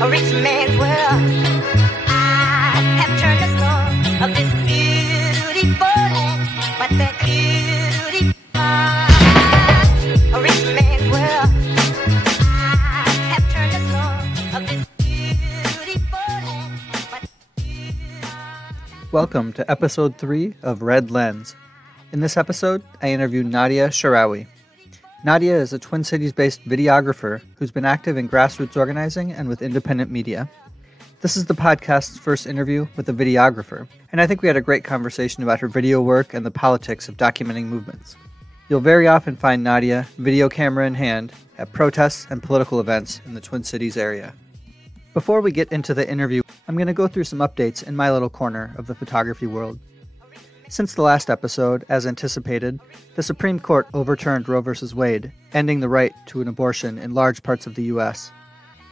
a rich man's world. I have turned the soul of this beautiful land, but that beauty a rich man's world. I have turned the soul of this beautiful land, but Welcome to episode 3 of Red Lens. In this episode, I interview Nadia Shaarawi. Nadia is a Twin Cities-based videographer who's been active in grassroots organizing and with independent media. This is the podcast's first interview with a videographer, and I think we had a great conversation about her video work and the politics of documenting movements. You'll very often find Nadia, video camera in hand, at protests and political events in the Twin Cities area. Before we get into the interview, I'm going to go through some updates in my little corner of the photography world. Since the last episode, as anticipated, the Supreme Court overturned Roe v. Wade, ending the right to an abortion in large parts of the U.S.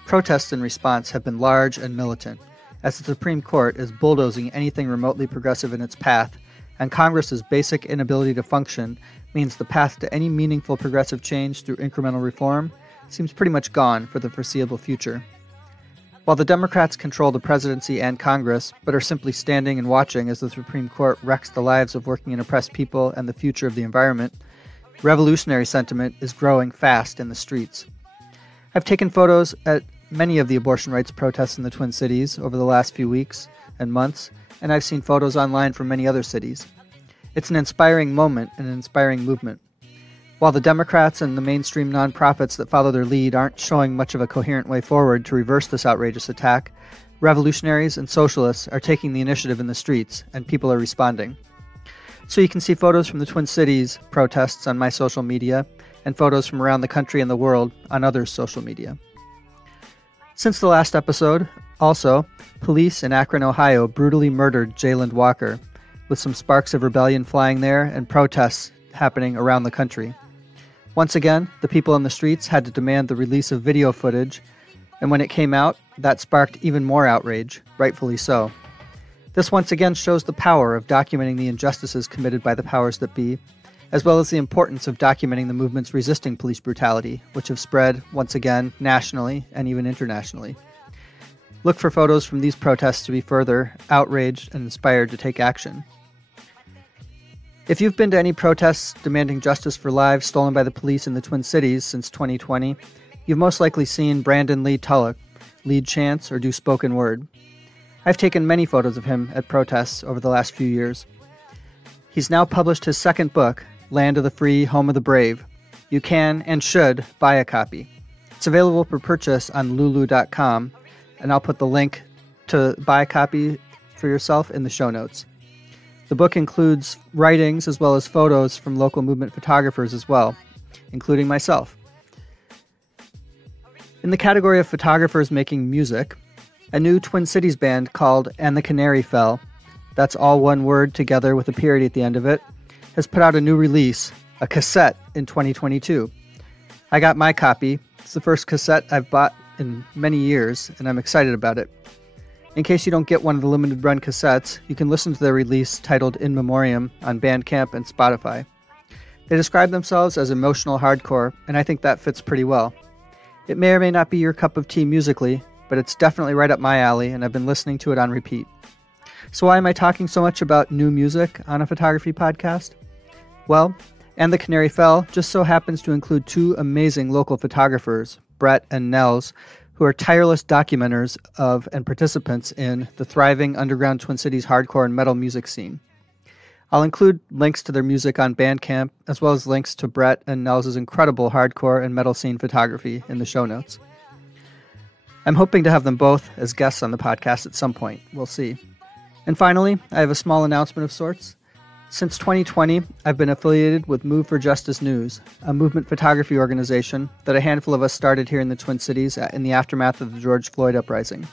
Protests in response have been large and militant, as the Supreme Court is bulldozing anything remotely progressive in its path, and Congress's basic inability to function means the path to any meaningful progressive change through incremental reform seems pretty much gone for the foreseeable future. While the Democrats control the presidency and Congress, but are simply standing and watching as the Supreme Court wrecks the lives of working and oppressed people and the future of the environment, revolutionary sentiment is growing fast in the streets. I've taken photos at many of the abortion rights protests in the Twin Cities over the last few weeks and months, and I've seen photos online from many other cities. It's an inspiring moment and an inspiring movement. While the Democrats and the mainstream nonprofits that follow their lead aren't showing much of a coherent way forward to reverse this outrageous attack, revolutionaries and socialists are taking the initiative in the streets, and people are responding. So you can see photos from the Twin Cities protests on my social media, and photos from around the country and the world on others' social media. Since the last episode, also, police in Akron, Ohio brutally murdered Jayland Walker, with some sparks of rebellion flying there and protests happening around the country. Once again, the people in the streets had to demand the release of video footage, and when it came out, that sparked even more outrage, rightfully so. This once again shows the power of documenting the injustices committed by the powers that be, as well as the importance of documenting the movements resisting police brutality, which have spread, once again, nationally and even internationally. Look for photos from these protests to be further outraged and inspired to take action. If you've been to any protests demanding justice for lives stolen by the police in the Twin Cities since 2020, you've most likely seen Brandon Lee Tulloch lead chants or do spoken word. I've taken many photos of him at protests over the last few years. He's now published his second book, Land of the Free, Home of the Brave. You can and should buy a copy. It's available for purchase on lulu.com, and I'll put the link to buy a copy for yourself in the show notes. The book includes writings as well as photos from local movement photographers as well, including myself. In the category of photographers making music, a new Twin Cities band called And the Canary Fell, that's all one word together with a period at the end of it, has put out a new release, a cassette, in 2022. I got my copy. It's the first cassette I've bought in many years, and I'm excited about it. In case you don't get one of the limited run cassettes, you can listen to their release titled In Memoriam on Bandcamp and Spotify. They describe themselves as emotional hardcore, and I think that fits pretty well. It may or may not be your cup of tea musically, but it's definitely right up my alley, and I've been listening to it on repeat. So why am I talking so much about new music on a photography podcast? Well, And the Canary Fell just so happens to include two amazing local photographers, Brett and Nels, who are tireless documenters of and participants in the thriving underground Twin Cities hardcore and metal music scene. I'll include links to their music on Bandcamp, as well as links to Brett and Nels' incredible hardcore and metal scene photography in the show notes. I'm hoping to have them both as guests on the podcast at some point. We'll see. And finally, I have a small announcement of sorts. Since 2020, I've been affiliated with Move for Justice News, a movement photography organization that a handful of us started here in the Twin Cities in the aftermath of the George Floyd uprising.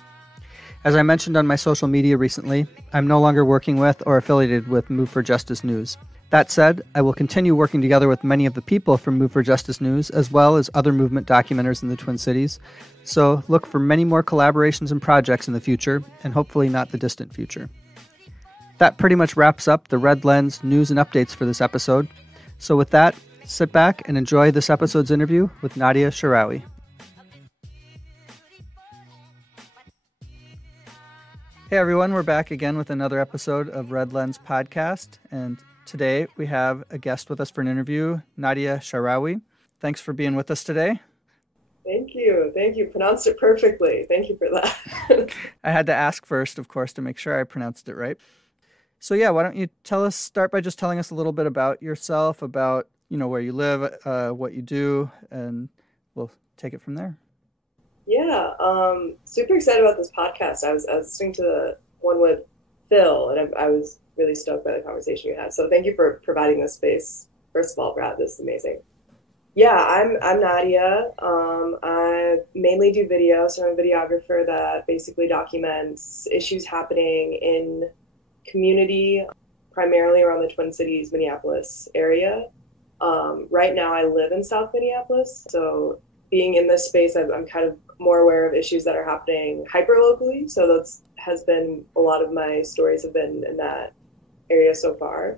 As I mentioned on my social media recently, I'm no longer working with or affiliated with Move for Justice News. That said, I will continue working together with many of the people from Move for Justice News, as well as other movement documenters in the Twin Cities, so look for many more collaborations and projects in the future, and hopefully not the distant future. That pretty much wraps up the Red Lens news and updates for this episode. So with that, sit back and enjoy this episode's interview with Nadia Shaarawi. Hey everyone, we're back again with another episode of Red Lens Podcast, and today we have a guest with us for an interview, Nadia Shaarawi. Thanks for being with us today. Thank you. Pronounced it perfectly. Thank you for that. I had to ask first, of course, to make sure I pronounced it right. So yeah, why don't you start by just telling us a little bit about yourself, about, where you live, what you do, and we'll take it from there. Yeah, super excited about this podcast. I was listening to the one with Phil, and I was really stoked by the conversation you had. So thank you for providing this space. First of all, Brad, this is amazing. Yeah, I'm Nadia. I mainly do video, so I'm a videographer that basically documents issues happening in community, primarily around the Twin Cities, Minneapolis area. Right now, I live in South Minneapolis, so being in this space, I'm kind of more aware of issues that are happening hyper-locally. So has been a lot of my stories have been in that area so far.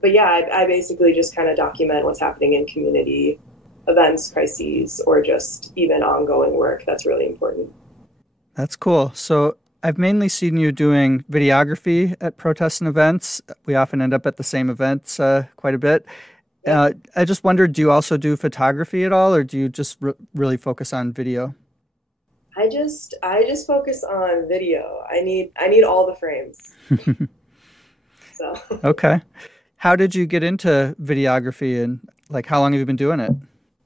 But yeah, I basically just kind of document what's happening in community events, crises, or just even ongoing work that's really important. That's cool. So I've mainly seen you doing videography at protests and events. We often end up at the same events quite a bit. I just wondered, do you also do photography at all, or do you just really focus on video? I just focus on video. I need all the frames. So okay. How did you get into videography, and how long have you been doing it?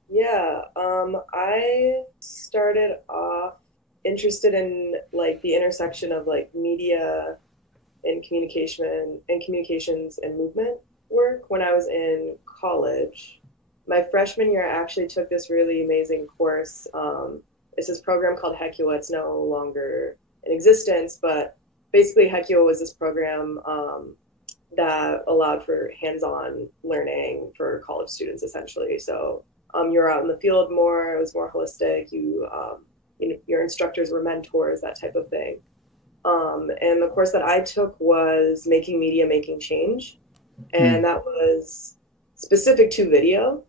Yeah, I started off interested in the intersection of media and communications and movement work when I was in college. My freshman year, I actually took this really amazing course. It's this program called Hecua. It's no longer in existence, but basically Hecua was this program that allowed for hands-on learning for college students, essentially. So you're out in the field more. It was more holistic. Your instructors were mentors, that type of thing. And the course that I took was Making Media, Making Change. And that was specific to video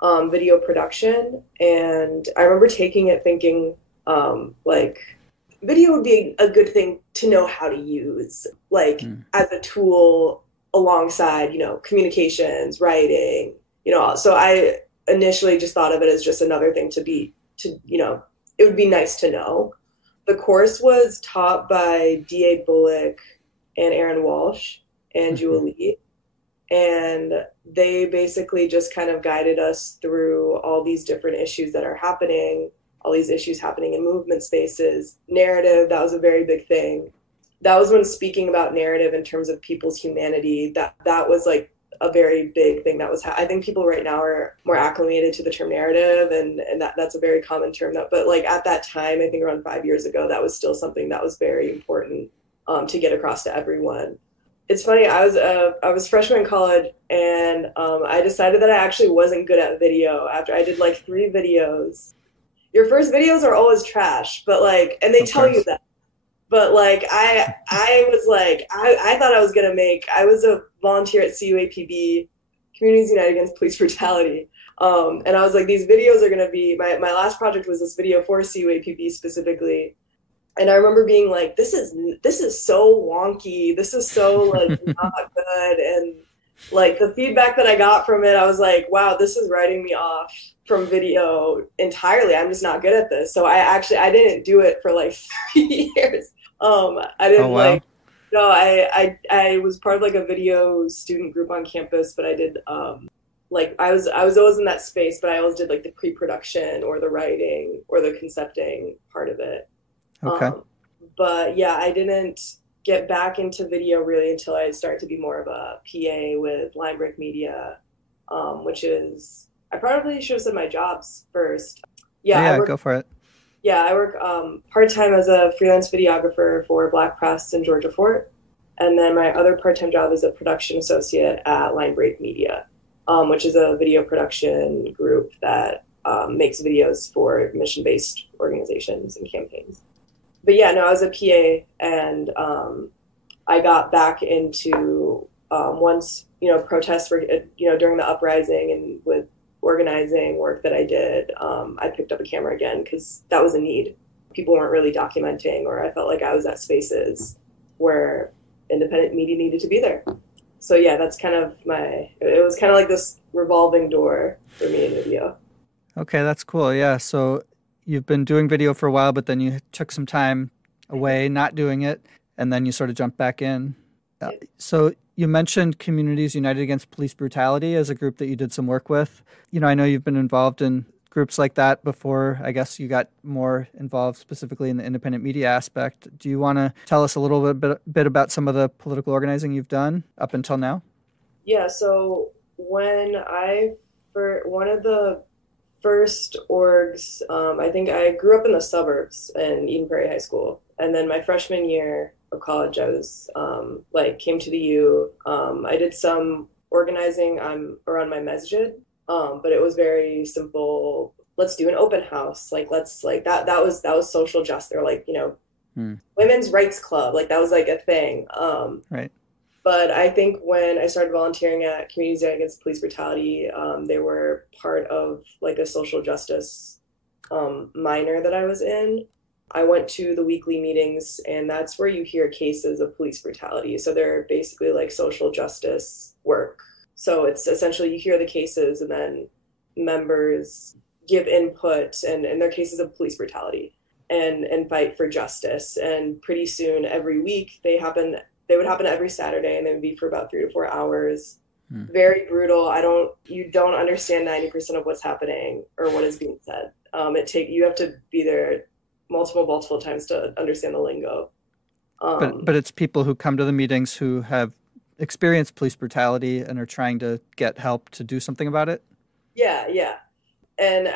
production. And I remember taking it thinking, video would be a good thing to know how to use, as a tool alongside, communications, writing, So I initially just thought of it as just another thing it would be nice to know. The course was taught by D.A. Bullock and Aaron Walsh and Julie. And they basically just kind of guided us through all these different issues that are happening, all these issues happening in movement spaces. Narrative, that was a very big thing. That was when speaking about narrative in terms of people's humanity, that was a very big thing that was, I think people right now are more acclimated to the term narrative, and that's a very common term. But at that time, I think around 5 years ago, that was still something that was very important to get across to everyone. It's funny, I was freshman in college, and I decided that I actually wasn't good at video after I did 3 videos. Your first videos are always trash, but and they tell you that. But I was I thought I was gonna I was a volunteer at CUAPB, Communities United Against Police Brutality. And I was these videos are gonna be, my last project was this video for CUAPB specifically. And I remember being this is so wonky. This is so not good. And the feedback that I got from it, I was wow, this is writing me off from video entirely. I'm just not good at this. So I didn't do it for 3 years. I didn't no, I was part of a video student group on campus, but I did I was always in that space, but I always did the pre-production or the writing or the concepting part of it. Okay. But yeah, I didn't get back into video really until I started to be more of a PA with Line Break Media, which is, I probably should have said my jobs first. Yeah, go for it. Yeah, I work part-time as a freelance videographer for Black Press in Georgia Fort. And then my other part-time job is a production associate at Line Break Media, which is a video production group that makes videos for mission-based organizations and campaigns. But yeah, no, I was a PA, and I got back into once, protests were, during the uprising and with organizing work that I did, I picked up a camera again because that was a need. People weren't really documenting, or I felt like I was at spaces where independent media needed to be there. So yeah, that's kind of it was kind of like this revolving door for me in video. Okay, that's cool. Yeah. So you've been doing video for a while, but then you took some time away, not doing it, and then you sort of jumped back in. So you mentioned Communities United Against Police Brutality as a group that you did some work with. I know you've been involved in groups like that before. I guess you got more involved specifically in the independent media aspect. Do you want to tell us a little bit about some of the political organizing you've done up until now? Yeah, so one of the first orgs, I think I grew up in the suburbs in Eden Prairie High School. And then my freshman year of college, I was came to the U. I did some organizing around my masjid. But it was very simple. Let's do an open house. That was social justice. They're women's rights club. Like that was like a thing. Right. But I think when I started volunteering at Communities United Against Police Brutality, they were part of like a social justice minor that I was in. I went to the weekly meetings, and that's where you hear cases of police brutality. So they're basically like social justice work. So it's essentially you hear the cases and then members give input and their cases of police brutality and fight for justice. And pretty soon every week they would happen every Saturday, and they would be for about 3 to 4 hours. Very brutal. You don't understand 90% of what's happening or what is being said. You have to be there multiple times to understand the lingo. But it's people who come to the meetings who have experienced police brutality and are trying to get help to do something about it? Yeah. And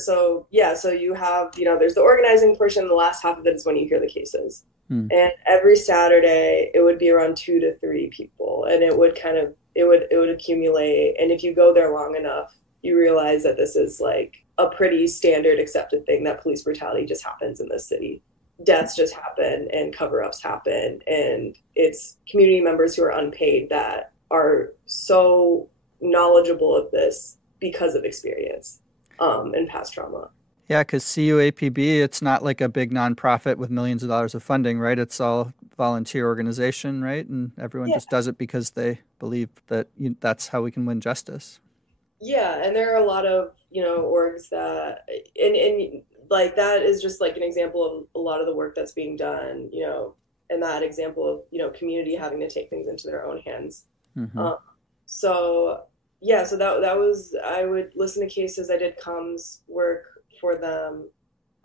so you have, there's the organizing portion. The last half of it is when you hear the cases. And every Saturday it would be around 2 to 3 people, and it would accumulate. And if you go there long enough, you realize that this is like a pretty standard accepted thing, that police brutality just happens in this city. Deaths just happen and cover-ups happen, and it's community members who are unpaid that are so knowledgeable of this because of experience and past trauma. Yeah, because CUAPB, it's not like a big nonprofit with millions of dollars of funding, right? It's all volunteer organization, right? And everyone just does it because they believe that that's how we can win justice. Yeah, and there are a lot of, orgs that, and like that is just like an example of a lot of the work that's being done, and that example of, community having to take things into their own hands. So that was, I would listen to cases. I did comms work for them.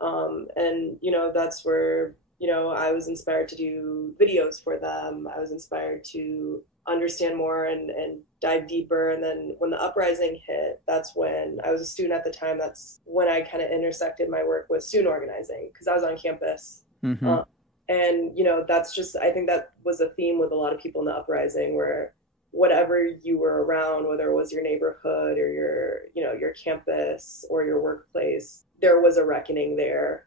And, that's where, I was inspired to do videos for them. I was inspired to understand more and dive deeper. And then when the uprising hit, that's when I was a student at the time. That's when I kind of intersected my work with student organizing, because I was on campus. And, that's just, I think that was a theme with a lot of people in the uprising, where whatever you were around, whether it was your neighborhood or your campus or your workplace, there was a reckoning there.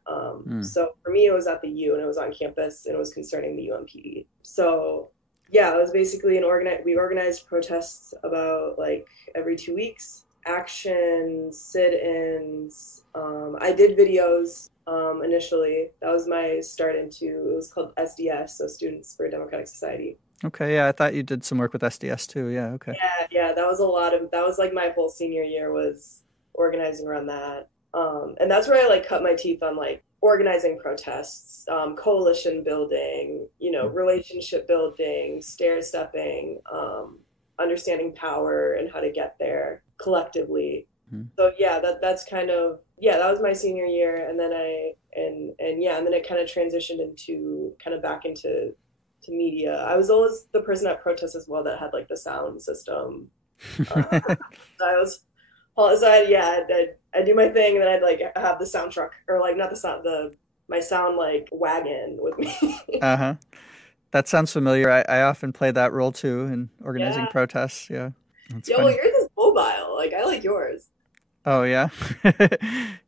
So for me, it was at the U, and it was on campus, and it was concerning the UMPD. So yeah, it was basically we organized protests about like every 2 weeks, actions, sit-ins. I did videos initially. That was my start into, it was called SDS, so Students for a Democratic Society. Okay, yeah, I thought you did some work with SDS too. Yeah, okay. Yeah, that was like my whole senior year was organizing around that. And that's where I like cut my teeth on like organizing protests, coalition building, relationship building, stair-stepping, understanding power and how to get there collectively. So yeah, that's kind of, that was my senior year. And then and then it kind of transitioned into back into media. I was always the person at protests as well that had like the sound system. I'd do my thing, and then I'd like have the sound truck, or like not the sound, my sound like wagon with me. That sounds familiar. I often play that role too in organizing protests. Yeah. Well, yours is mobile. Like I like yours. Oh yeah.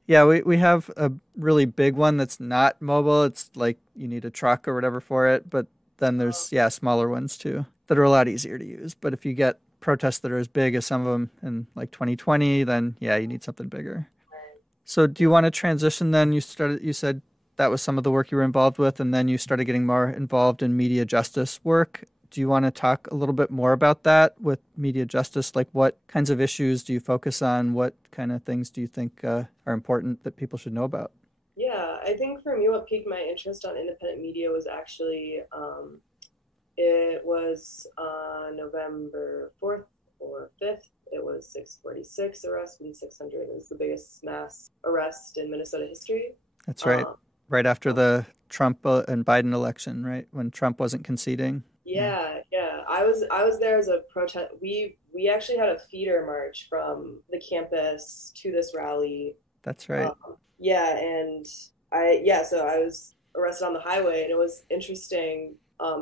Yeah, we have a really big one that's not mobile. It's like you need a truck or whatever for it, but then there's smaller ones too that are a lot easier to use. But if you get protests that are as big as some of them in like 2020, then you need something bigger. So do you want to transition then? You said that was some of the work you were involved with, and then you started getting more involved in media justice work. Do you want to talk a little bit more about that with media justice? Like, what kinds of issues do you focus on? What kind of things do you think are important that people should know about? Yeah, I think for me, what piqued my interest on independent media was actually, it was November 4th or 5th. It was 646 arrests and 600. It was the biggest mass arrest in Minnesota history. That's right. Right after the Trump and Biden election, right? When Trump wasn't conceding. Yeah. I was there as a protest. We actually had a feeder march from the campus to this rally. That's right. So I was arrested on the highway, and it was interesting.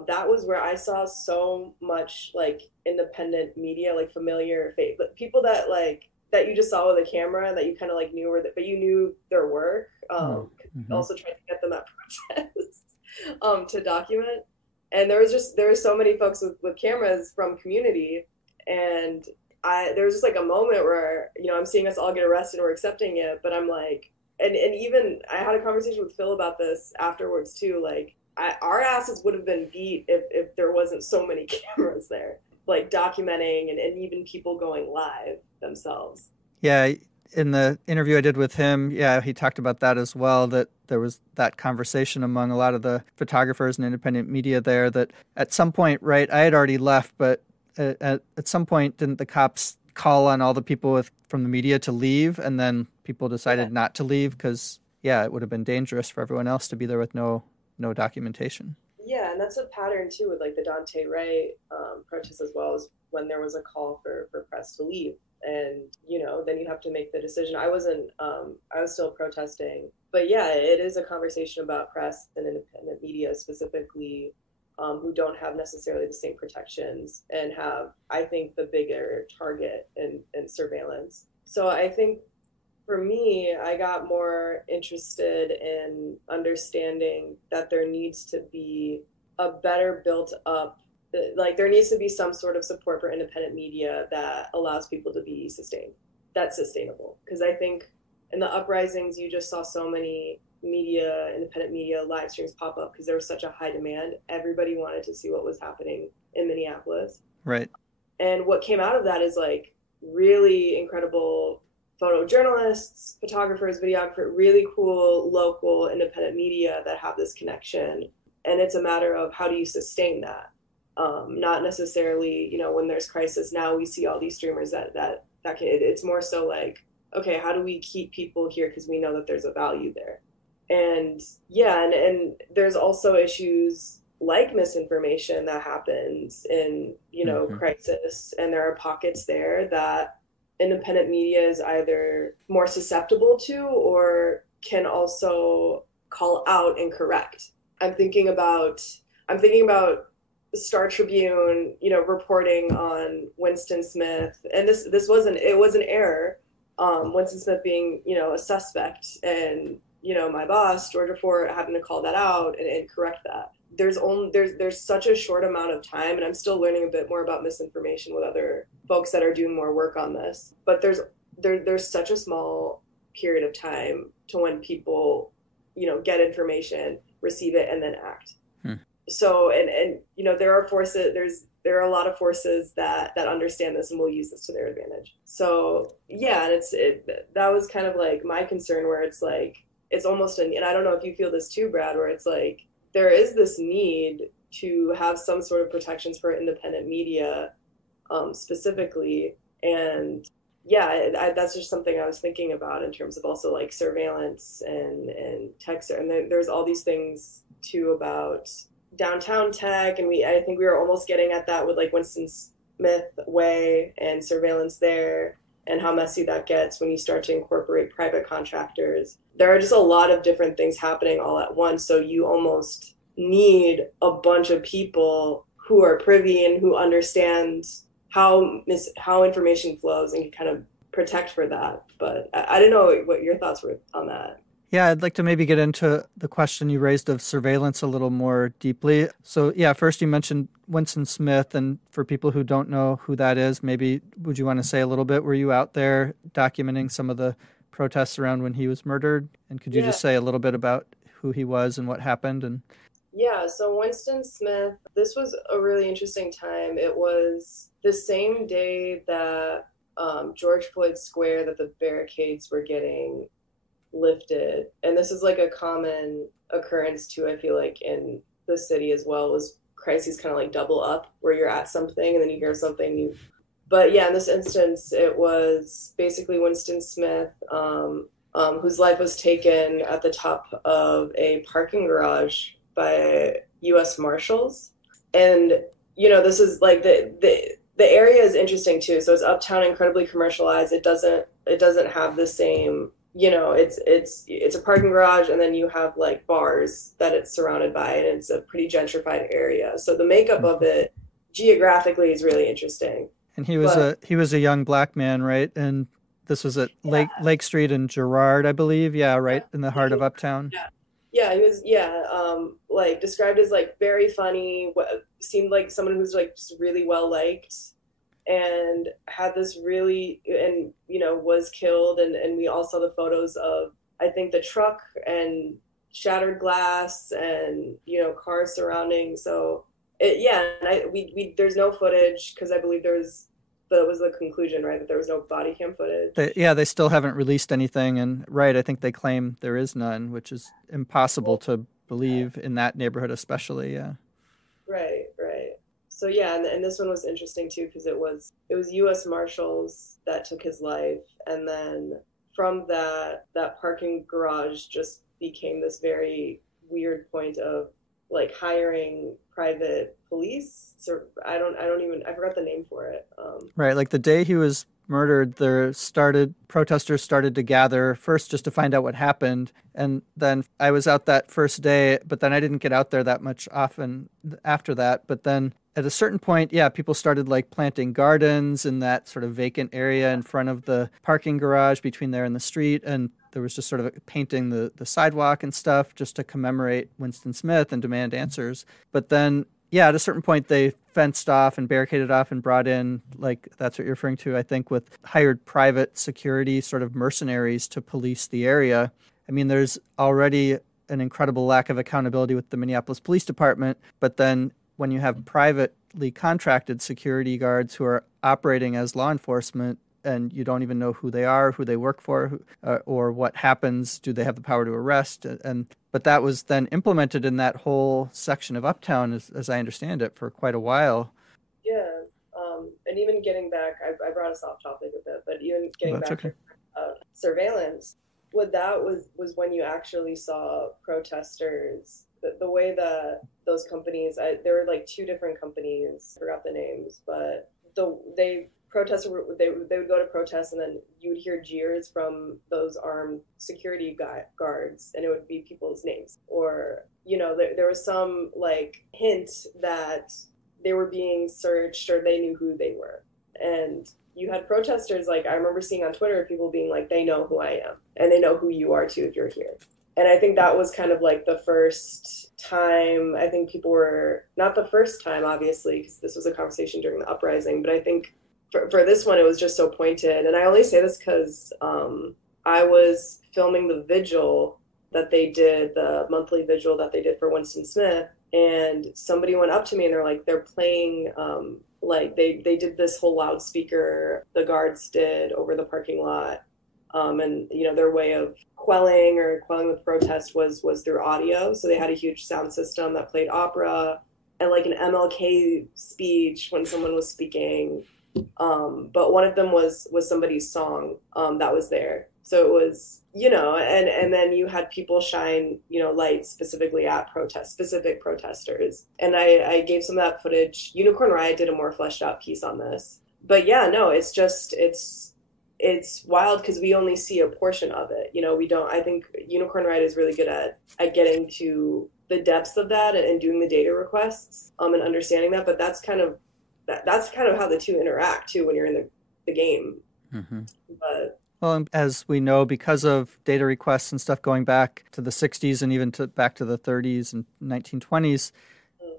That was where I saw so much like independent media, like familiar face, but people that you just saw with a camera and that you kind of like knew but you knew their work. Also trying to get them at protests to document. And there was so many folks with cameras from community, and there was just like a moment where, I'm seeing us all get arrested and we're accepting it, but I'm like, and even I had a conversation with Phil about this afterwards too. Like, our asses would have been beat if there wasn't so many cameras there, like documenting and even people going live themselves. Yeah. In the interview I did with him, he talked about that as well, that there was that conversation among a lot of the photographers and independent media there that at some point, right, I had already left, but at some point, didn't the cops call on all the people from the media to leave, and then people decided not to leave because, it would have been dangerous for everyone else to be there with no documentation. Yeah, and that's a pattern too with like the Dante Wright protests, as well as when there was a call for press to leave. And, then you have to make the decision. I was still protesting, but it is a conversation about press and independent media specifically, who don't have necessarily the same protections and have, I think, the bigger target and surveillance. So I think for me, I got more interested in understanding that there needs to be a better built up, like there needs to be some sort of support for independent media that allows people to be that's sustainable. Because I think in the uprisings, you just saw so many independent media live streams pop up because there was such a high demand. Everybody wanted to see what was happening in Minneapolis. Right. And what came out of that is like really incredible photojournalists, photographers, videographers, really cool local independent media that have this connection. And it's a matter of how do you sustain that? Not necessarily, when there's crisis. Now we see all these streamers that can, it's more so like, okay, how do we keep people here because we know that there's a value there? And and there's also issues like misinformation that happens in, crisis. And there are pockets there that independent media is either more susceptible to or can also call out and correct. I'm thinking about Star Tribune, reporting on Winston Smith, and it was an error. Winston Smith being, a suspect, and my boss Georgia Ford having to call that out and correct that. There's such a short amount of time, and I'm still learning a bit more about misinformation with other folks that are doing more work on this. But there's such a small period of time to when people, get information, receive it, and then act. So, and there are a lot of forces that understand this and will use this to their advantage. So, and that was kind of like my concern, where it's like, it's almost and I don't know if you feel this too, Brad, where it's like, there is this need to have some sort of protections for independent media, specifically. And that's just something I was thinking about in terms of also like surveillance and tech. And there's all these things too about downtown tech, and I think we were almost getting at that with like Winston Smith way and surveillance there, and how messy that gets when you start to incorporate private contractors. There are just a lot of different things happening all at once, so you almost need a bunch of people who are privy and who understand how information flows and can kind of protect for that. But I don't know what your thoughts were on that. Yeah, I'd like to maybe get into the question you raised of surveillance a little more deeply. So, first you mentioned Winston Smith, and for people who don't know who that is, maybe would you want to say a little bit? Were you out there documenting some of the protests around when he was murdered? And could you just say a little bit about who he was and what happened? And yeah, so Winston Smith, this was a really interesting time. It was the same day that George Floyd Square, that the barricades were getting lifted. And this is like a common occurrence too, I feel like, in the city as well, was crises kind of like double up, where you're at something and then you hear something new. But yeah, in this instance, it was basically Winston Smith, whose life was taken at the top of a parking garage by U.S. Marshals. And, you know, this is like the area is interesting too. So it's uptown, incredibly commercialized. It doesn't have the same, you know, it's a parking garage, and then you have like bars that it's surrounded by, and it's a pretty gentrified area. So the makeup of it geographically is really interesting. And he was a young black man, right? And this was at Lake Street and Girard, I believe. Yeah, right in the heart of Uptown. Yeah, he was. Like described as like very funny. Seemed like someone who's like just really well liked, and had this really, and you know, was killed. And we all saw the photos of, I think, the truck and shattered glass and, you know, cars surrounding. So we there's no footage, because I believe that was the conclusion, right? That there was no body cam footage. They still haven't released anything, and right, I think they claim there is none, which is impossible to believe in that neighborhood, especially. Yeah. Right. So yeah, and this one was interesting too, because it was U.S. Marshals that took his life, and then from that parking garage just became this very weird point of like hiring private police. So I forgot the name for it. Right, like the day he was murdered, protesters started to gather first just to find out what happened, and then I was out that first day, but then I didn't get out there that much often after that. But then at a certain point, people started like planting gardens in that sort of vacant area in front of the parking garage between there and the street, and there was just sort of painting the sidewalk and stuff just to commemorate Winston Smith and demand answers. But then, at a certain point, they fenced off and barricaded off and brought in, like, that's what you're referring to, I think, with hired private security sort of mercenaries to police the area. I mean, there's already an incredible lack of accountability with the Minneapolis Police Department, but then when you have privately contracted security guards who are operating as law enforcement, and you don't even know who they are, who they work for, or what happens, do they have the power to arrest? But that was then implemented in that whole section of Uptown, as I understand it, for quite a while. Yeah, and even getting back, I brought us off topic a bit, but even getting back to surveillance, what that was when you actually saw protesters, the way that those companies, there were like two different companies, I forgot the names, but protesters they would go to protest, and then you would hear jeers from those armed security guards, and it would be people's names, or, you know, there was some like hint that they were being searched, or they knew who they were. And you had protesters, like I remember seeing on Twitter people being like, they know who I am, and they know who you are too if you're here. And I think that was kind of like the first time, I think people were, not the first time obviously, because this was a conversation during the uprising, but I think for this one, it was just so pointed. And I only say this because I was filming the vigil that they did, the monthly vigil that they did for Winston Smith. And somebody went up to me and they're playing, like they did this whole loudspeaker, the guards did, over the parking lot. And, you know, their way of quelling the protest was through audio. So they had a huge sound system that played opera and like an MLK speech when someone was speaking. But one of them was somebody's song that was there. So it was, you know, and then you had people shine, you know, lights specifically at specific protesters. And I gave some of that footage. Unicorn Riot did a more fleshed out piece on this. But yeah, no, it's wild because we only see a portion of it. You know, I think Unicorn Riot is really good at getting to the depths of that and doing the data requests and understanding that. But that's kind of how the two interact too when you're in the game. Mm-hmm. But well, as we know, because of data requests and stuff going back to the 60s and even back to the 30s and 1920s,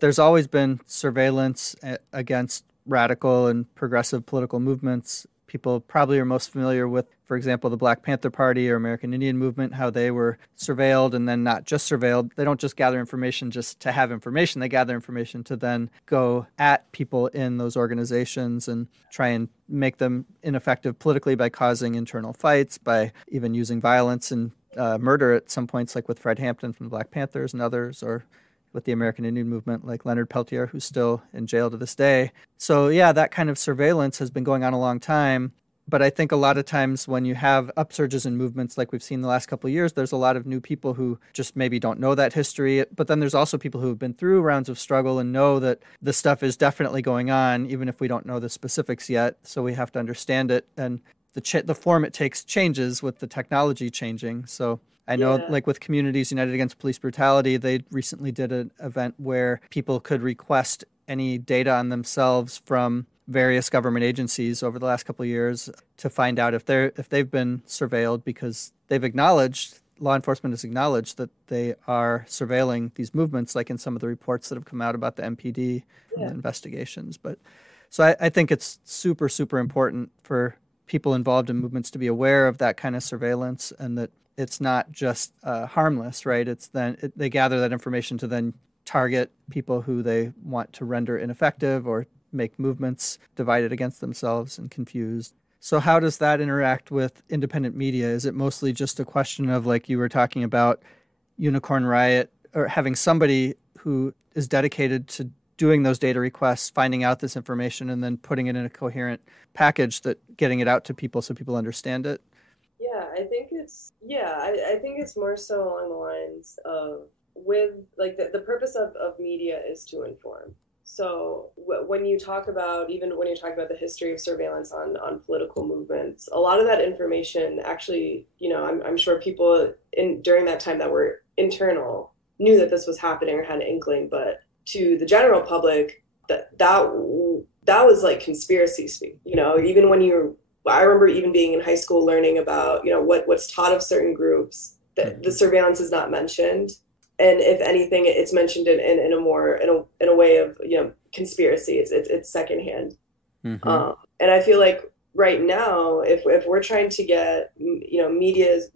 there's always been surveillance against radical and progressive political movements people probably are most familiar with, for example, the Black Panther Party or American Indian Movement, how they were surveilled and then not just surveilled. They don't just gather information just to have information. They gather information to then go at people in those organizations and try and make them ineffective politically by causing internal fights, by even using violence and murder at some points, like with Fred Hampton from the Black Panthers and others, or with the American Indian Movement, like Leonard Peltier, who's still in jail to this day. So yeah, that kind of surveillance has been going on a long time. But I think a lot of times when you have upsurges in movements like we've seen the last couple of years, there's a lot of new people who just maybe don't know that history. But then there's also people who have been through rounds of struggle and know that this stuff is definitely going on, even if we don't know the specifics yet. So we have to understand it. And the form it takes changes with the technology changing. So I know, like with Communities United Against Police Brutality, they recently did an event where people could request any data on themselves from various government agencies over the last couple of years to find out if they've been surveilled, because law enforcement has acknowledged that they are surveilling these movements, like in some of the reports that have come out about the MPD from the investigations. But so I think it's super, super important for people involved in movements to be aware of that kind of surveillance, and that it's not just harmless, right? It's then they gather that information to then target people who they want to render ineffective or make movements divided against themselves and confused. So how does that interact with independent media? Is it mostly just a question of, like you were talking about, Unicorn Riot, or having somebody who is dedicated to doing those data requests, finding out this information, and then putting it in a coherent package, that getting it out to people so people understand it? Yeah, I think it's more so along the lines of, with like the purpose of media is to inform. So when you talk about, even when you're talking about the history of surveillance on political movements, a lot of that information actually, I'm sure people during that time that were internal knew that this was happening or had an inkling, but to the general public, that was like conspiracy speak. Even when I remember even being in high school learning about, what's taught of certain groups, that the surveillance is not mentioned. And if anything, it's mentioned in a way of, conspiracy. It's secondhand. Mm-hmm. And I feel like right now, if we're trying to get, media's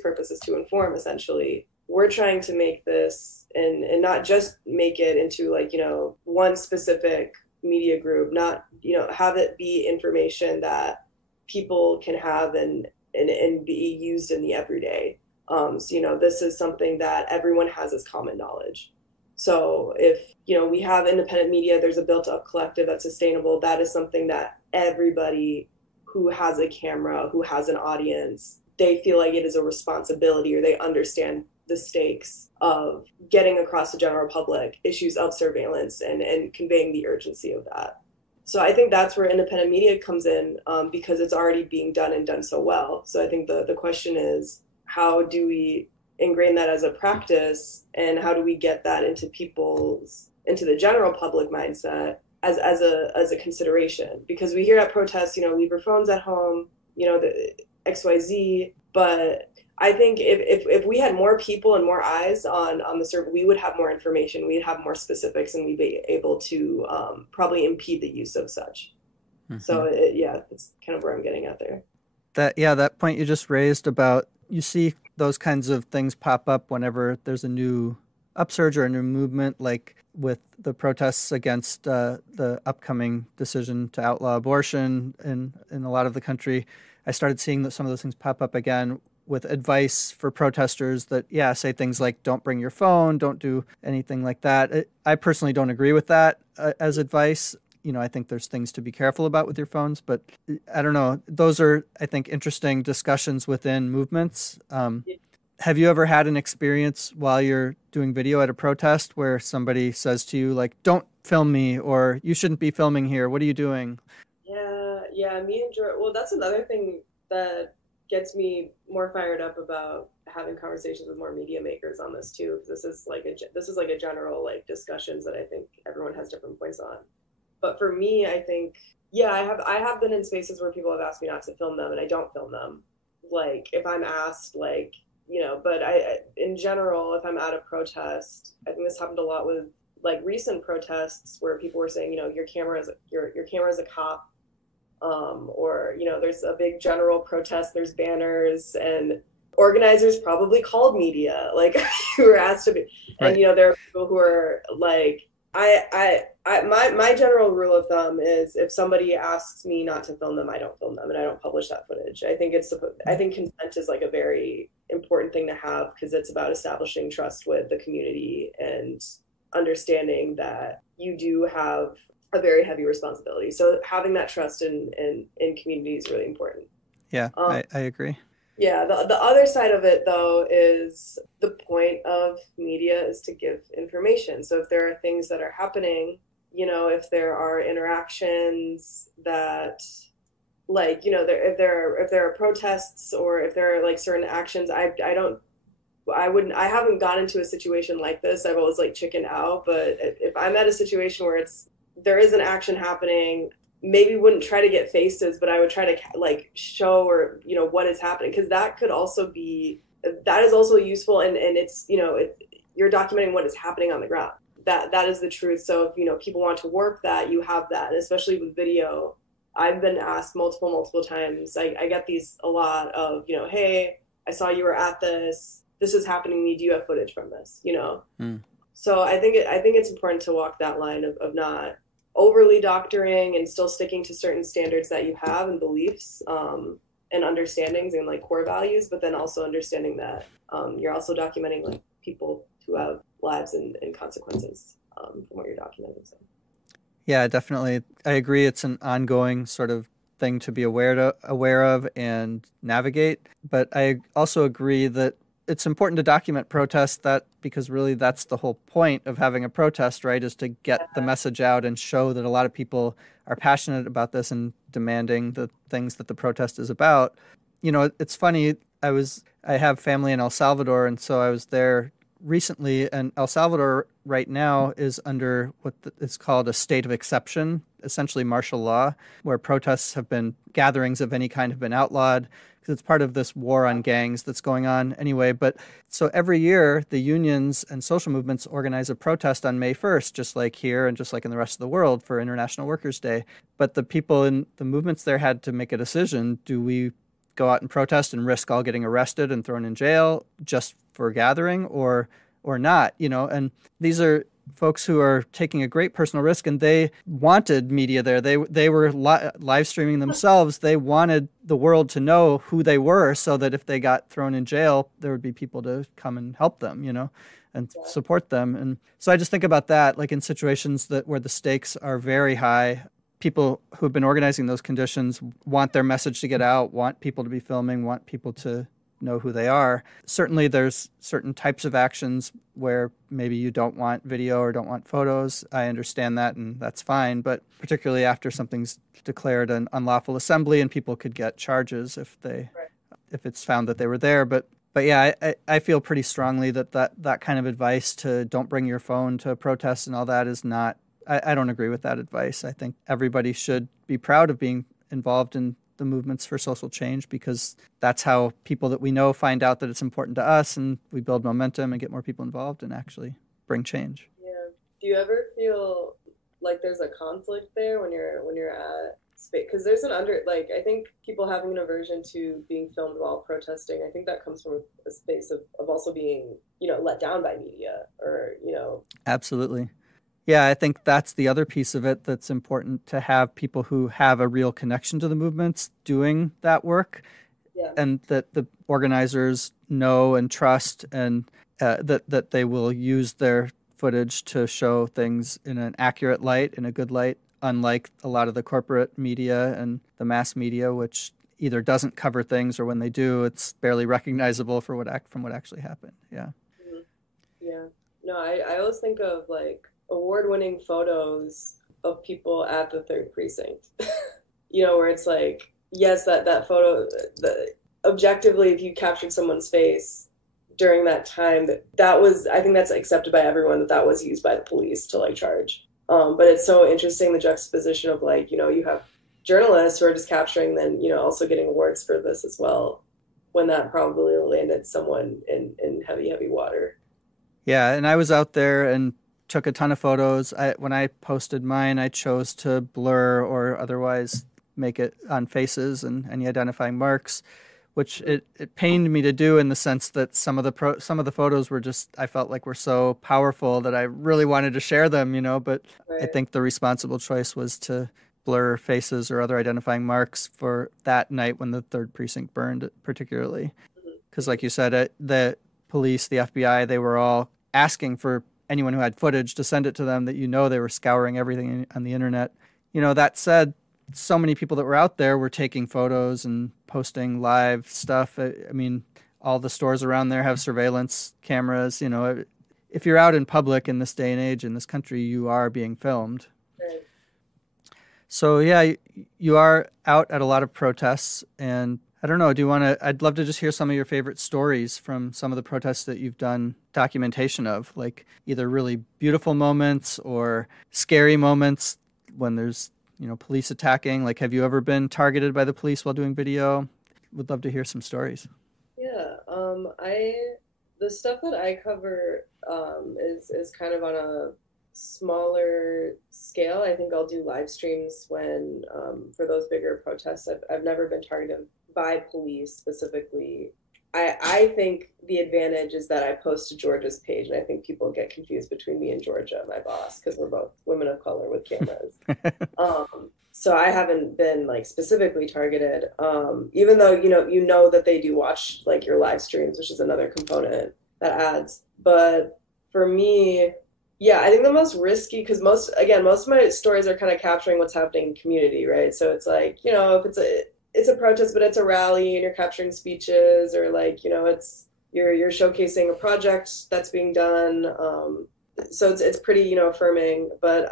purpose is to inform, essentially, we're trying to make this and not just make it into like, one specific media group, not, have it be information that people can have and be used in the everyday. So, this is something that everyone has as common knowledge. So if, we have independent media, there's a built up collective that's sustainable. That is something that everybody who has a camera, who has an audience, they feel like it is a responsibility, or they understand the stakes of getting across the general public issues of surveillance and conveying the urgency of that. So I think that's where independent media comes in, because it's already being done and done so well. So I think the question is, how do we ingrain that as a practice, and how do we get that into the general public mindset as a consideration? Because we hear at protests, leave your phones at home, the XYZ, but I think if we had more people and more eyes on the server, we would have more information, we'd have more specifics, and we'd be able to probably impede the use of such. Mm-hmm. So that's kind of where I'm getting at there. That point you just raised about, you see those kinds of things pop up whenever there's a new upsurge or a new movement, like with the protests against the upcoming decision to outlaw abortion in a lot of the country. I started seeing some of those things pop up again with advice for protesters that, say things like, don't bring your phone, don't do anything like that. I personally don't agree with that as advice. I think there's things to be careful about with your phones, but I don't know. Those are, I think, interesting discussions within movements. Have you ever had an experience while you're doing video at a protest where somebody says to you, like, don't film me, or you shouldn't be filming here, what are you doing? Yeah, me and Jordan, well, that's another thing that gets me more fired up about having conversations with more media makers on this too. This is like a general like discussions that I think everyone has different points on. But for me, I think, I have been in spaces where people have asked me not to film them, and I don't film them. Like if I'm asked, like, but in general, if I'm at a protest, I think this happened a lot with like recent protests where people were saying, your camera is a cop. or, there's a big general protest, there's banners, and organizers probably called media, like you were asked to be, and, Right. there are people who are like, my general rule of thumb is if somebody asks me not to film them, I don't film them and I don't publish that footage. I think consent is like a very important thing to have because it's about establishing trust with the community and understanding that you do have a very heavy responsibility. So having that trust in community is really important. Yeah, I agree. Yeah, the other side of it, though, is the point of media is to give information. So if there are things that are happening, if there are interactions that, like, if there are protests or if there are like certain actions, I haven't gotten into a situation like this. I've always like chickened out. But if I'm at a situation where there is an action happening, maybe wouldn't try to get faces, but I would try to like show or, what is happening. Cause that is also useful. And it's, you're documenting what is happening on the ground. That is the truth. So if, people want to work that, you have that. And especially with video, I've been asked multiple times. I get these a lot of, hey, I saw you were at this is happening to me. Do you have footage from this? So I think it's important to walk that line of not overly doctoring and still sticking to certain standards that you have and beliefs and understandings and like core values, but then also understanding that you're also documenting like people who have lives and consequences from what you're documenting. So. Yeah, definitely. I agree. It's an ongoing sort of thing to be aware of and navigate. But I also agree that it's important to document protests because really that's the whole point of having a protest, right, is to get the message out and show that a lot of people are passionate about this and demanding the things that the protest is about. It's funny. I have family in El Salvador, and so I was there recently, and El Salvador right now is under what is called a state of exception, essentially martial law, where gatherings of any kind have been outlawed. It's part of this war on gangs that's going on anyway. But so every year, the unions and social movements organize a protest on May 1st, just like here and just like in the rest of the world for International Workers' Day. But the people in the movements there had to make a decision. Do we go out and protest and risk all getting arrested and thrown in jail just for gathering or not? And these are folks who are taking a great personal risk, and they wanted media there. They were live streaming themselves. They wanted the world to know who they were so that if they got thrown in jail, there would be people to come and help them, and support them. And so I just think about that, like in situations where the stakes are very high, people who've been organizing those conditions want their message to get out, want people to be filming, want people to know who they are. Certainly there's certain types of actions where maybe you don't want video or don't want photos. I understand that, and that's fine. But particularly after something's declared an unlawful assembly and people could get charges if it's found that they were there. But yeah, I feel pretty strongly that kind of advice to don't bring your phone to protests and all that is not, I don't agree with that advice. I think everybody should be proud of being involved in the movements for social change, because that's how people that we know find out that it's important to us, and we build momentum and get more people involved and actually bring change. Yeah. Do you ever feel like there's a conflict there when you're at space? Because there's I think people having an aversion to being filmed while protesting, I think that comes from a space of also being, let down by media or, Absolutely. Yeah, I think that's the other piece of it that's important, to have people who have a real connection to the movements doing that work, and that the organizers know and trust, and that they will use their footage to show things in an accurate light, in a good light, unlike a lot of the corporate media and the mass media, which either doesn't cover things, or when they do, it's barely recognizable from what actually happened. Yeah. Mm-hmm. Yeah. No, I always think of like award-winning photos of people at the third precinct, where it's like, yes, that photo, objectively, if you captured someone's face during that time, that was, I think that's accepted by everyone, that was used by the police to like charge. But it's so interesting, the juxtaposition of like, you have journalists who are just capturing, then, also getting awards for this as well, when that probably landed someone in heavy, heavy water. Yeah, and I was out there and took a ton of photos. When I posted mine, I chose to blur or otherwise make it on faces and any identifying marks, which it pained me to do in the sense that some of the photos were just, I felt like were so powerful that I really wanted to share them, but Right. I think the responsible choice was to blur faces or other identifying marks for that night when the 3rd precinct burned, particularly. Because like you said, the police, the FBI, they were all asking for anyone who had footage to send it to them, that they were scouring everything on the internet. That said, so many people that were out there were taking photos and posting live stuff. I mean, all the stores around there have surveillance cameras. If you're out in public in this day and age in this country, you are being filmed. Right. So yeah, you are out at a lot of protests, and I don't know, I'd love to just hear some of your favorite stories from some of the protests that you've done documentation of, like either really beautiful moments or scary moments when there's police attacking. Like, have you ever been targeted by the police while doing video? Would love to hear some stories. Yeah, the stuff that I cover is kind of on a smaller scale. I think I'll do live streams when for those bigger protests. I've never been targeted by police specifically. I think the advantage is that I post to Georgia's page, and I think people get confused between me and Georgia, my boss, because we're both women of color with cameras. So I haven't been like specifically targeted, even though you know that they do watch like your live streams, which is another component that adds. But for me, yeah, I think the most risky, because most of my stories are kind of capturing what's happening in community, right? So it's like, if it's a protest, but it's a rally and you're capturing speeches, or like, it's you're showcasing a project that's being done. So it's pretty, affirming. But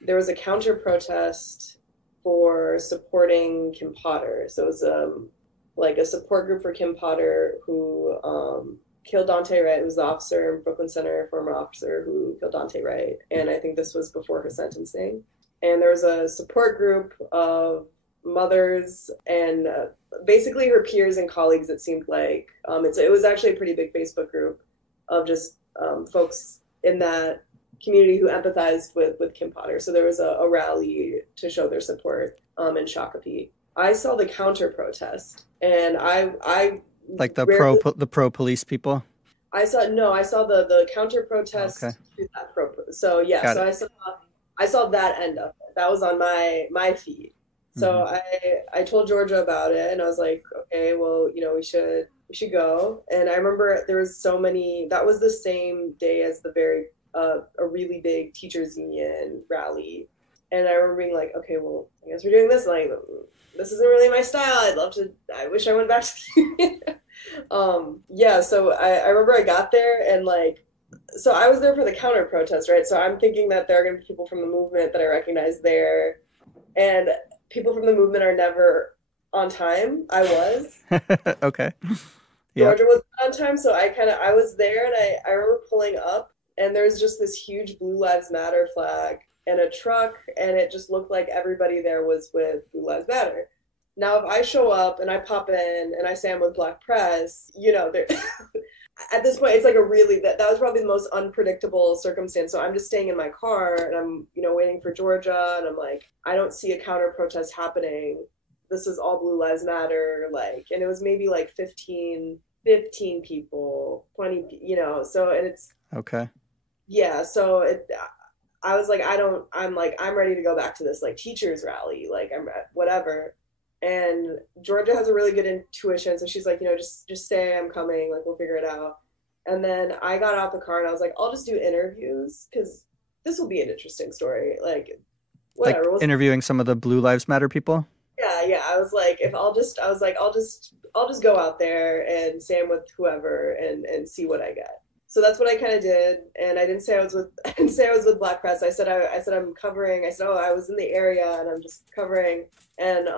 there was a counter protest for supporting Kim Potter. So it was like a support group for Kim Potter, who killed Dante Wright. It was the officer in Brooklyn Center, former officer who killed Dante Wright. And I think this was before her sentencing. And there was a support group of mothers and basically her peers and colleagues, it seemed like. It was actually a pretty big Facebook group of just folks in that community who empathized with Kim Potter. So there was a rally to show their support in Shakopee. I saw the counter protest, and I like the pro police people. I saw the counter protest to that pro. So yeah, so I saw that end of it. That was on my feed. So I told Georgia about it, and I was like, okay, well, we should go. And I remember there was so many. That was the same day as the a really big teachers union rally, and I remember being like, okay, well, I guess we're doing this. Like, this isn't really my style. I wish I went back to the union. Yeah. So I remember I got there, and so I was there for the counter protest, right? So I'm thinking that there are going to be people from the movement that I recognize there, and people from the movement are never on time. I was. Okay. Georgia was on time, so I was there, and I remember pulling up, and there's just this huge Blue Lives Matter flag and a truck, and it just looked like everybody there was with Blue Lives Matter. Now, if I show up and I pop in and I say I'm with Black Press, at this point, it's like that was probably the most unpredictable circumstance. So I'm just staying in my car, and I'm, waiting for Georgia, and I'm like, I don't see a counter protest happening. This is all Blue Lives Matter, and it was maybe like 15 people, 20, so, and it's okay. Yeah, so I was like, I'm ready to go back to this teachers rally, I'm whatever. And Georgia has a really good intuition, so she's like, just stay, I'm coming, we'll figure it out. And then I got out the car, and I was like, I'll just do interviews, because this will be an interesting story, whatever. Like interviewing some of the Blue Lives Matter people. Yeah. I was like, I'll just go out there and say I'm with whoever and see what I get. So that's what I kind of did, and I didn't say I was with Black Press. I said I'm covering. I said, I was in the area and I'm just covering. And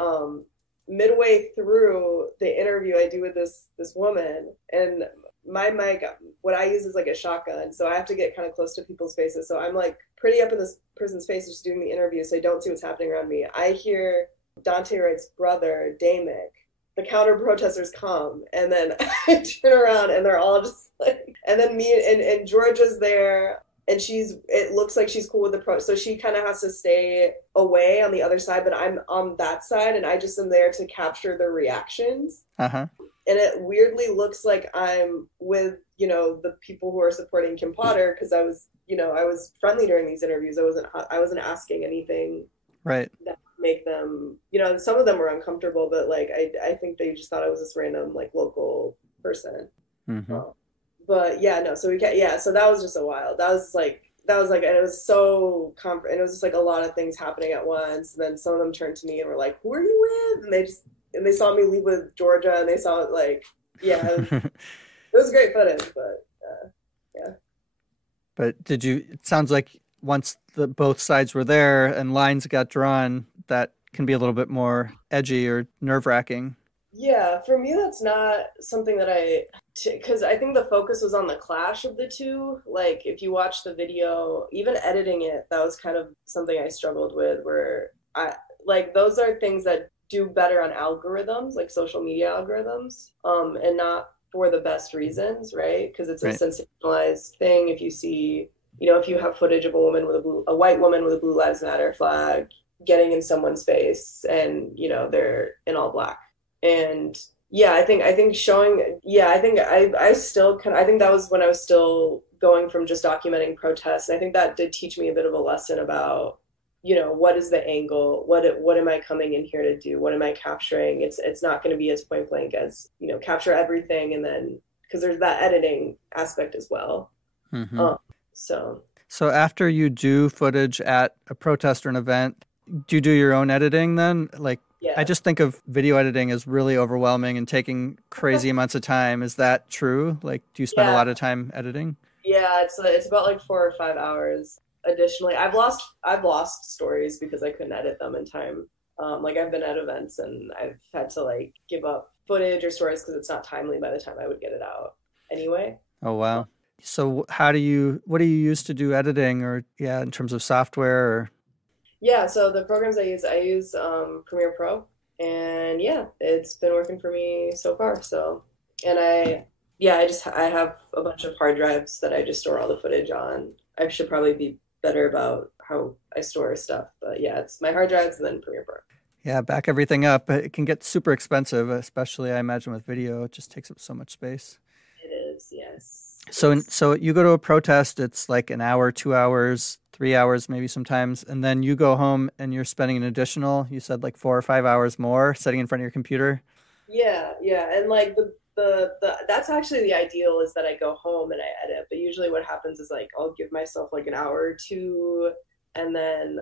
midway through the interview I do with this woman, and my mic, what I use is a shotgun, so I have to get kind of close to people's faces. So I'm pretty up in this person's face just doing the interview, so I don't see what's happening around me. I hear Dante Wright's brother, Damick. The counter protesters come, and then I turn around and they're all just and then me and Georgia's there, and it looks like she's cool with the so she kind of has to stay away on the other side, but I'm on that side and I just am there to capture the reactions. Uh-huh. And it weirdly looks like I'm with, the people who are supporting Kim Potter, because I was friendly during these interviews. I wasn't asking anything right that would make them, some of them were uncomfortable, but like I think they just thought I was this random like local person. Mm-hmm. But yeah, no, so so that was just a wild. And it was so and it was just like a lot of things happening at once. And then some of them turned to me and were like, "Who are you with?" And they saw me leave with Georgia, and they saw it like, it was great footage, but yeah. But it sounds like once both sides were there and lines got drawn, that can be a little bit more edgy or nerve-wracking. Yeah, for me, that's not something that because I think the focus was on the clash of the two. Like, if you watch the video, even editing it, that was kind of something I struggled with, where those are things that do better on algorithms, like social media algorithms, and not for the best reasons, right? Because it's a sensationalized thing. If you see, if you have footage of a white woman with a Blue Lives Matter flag getting in someone's face, and they're in all black. And I think showing, I think I still I think that was when I was still going from just documenting protests. And I think that did teach me a bit of a lesson about, what is the angle? What am I coming in here to do? What am I capturing? It's not going to be as point blank as, capture everything. And then, because there's that editing aspect as well. Mm-hmm. So after you do footage at a protest or an event, do you do your own editing then? Like, yeah. I just think of video editing as really overwhelming and taking crazy amounts of time. Is that true? Like, do you spend a lot of time editing? Yeah, it's about like 4 or 5 hours. Additionally, I've lost stories because I couldn't edit them in time. Like, I've been at events and I've had to like give up footage or stories because it's not timely by the time I would get it out anyway. Oh, wow. So what do you use to do editing, or in terms of software? Or... Yeah, so the programs I use Premiere Pro, and it's been working for me so far. So, and I have a bunch of hard drives that I just store all the footage on. I should probably be better about how I store stuff, but it's my hard drives and then Premiere Pro. Yeah, back everything up. It can get super expensive, especially I imagine with video. It just takes up so much space. It is, yes. So you go to a protest, it's like an hour, 2 hours, 3 hours maybe sometimes, and then you go home and you're spending an additional, you said like 4 or 5 hours more sitting in front of your computer. Yeah, and like the that's actually the ideal, is that I go home and I edit. But usually what happens is like I'll give myself like an hour or two, and then